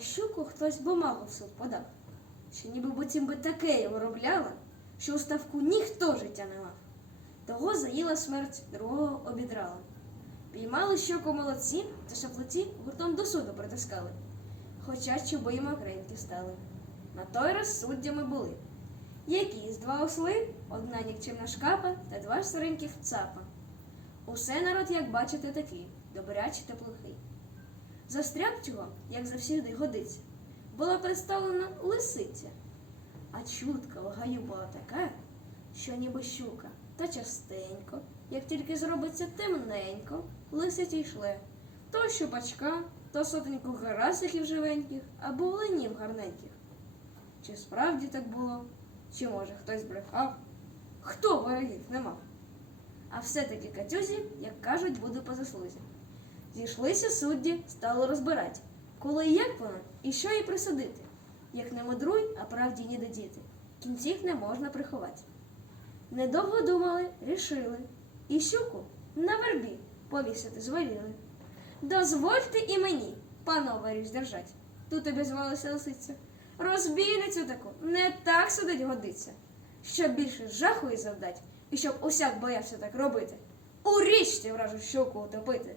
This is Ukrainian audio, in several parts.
На щуку хтось бумагу в суд подав, що ніби буцім би таке його робляла, що у ставку ніхто життя не мав. Того заїла смерть, другого обідрала. Піймали щоку молодці, та шаплиці гуртом до суду притискали. Хоча чуби мокренькі стали. На той раз суддями були. Якісь два осли, одна нікчемна шкапа та два стареньких цапа. Усе народ, як бачите, такий, добрячий та плохий. За стряпчого, як завсігди годиться, була представлена лисиця, а чутка в гаю була така, що ніби щука, та частенько, як тільки зробиться темненько, лисиці йшле. То щупачка, то сотеньку гарасиків живеньких або оленів гарненьких. Чи справді так було, чи може хтось брехав, хто ворогів не мав. А все-таки Катюзі, як кажуть, буде по заслузі. Зійшлися судді, стали розбирати, коли і як воно, і що їй присудити. Як не мудруй, а правді ні додіти. Кінців не можна приховати. Недовго думали, рішили. І щуку на вербі повісити звеліли. Дозвольте і мені, панове річ держать. Тут обізвалася лисиця. Розбійницю таку не так судить годиться. Щоб більше жаху їй завдать, і щоб усяк боявся так робити. У річці вражу щуку утопити.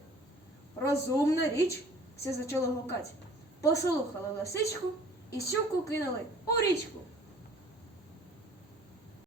Розумна річ, все зачало гукать. Послухали лисичку і щуку кинули у річку.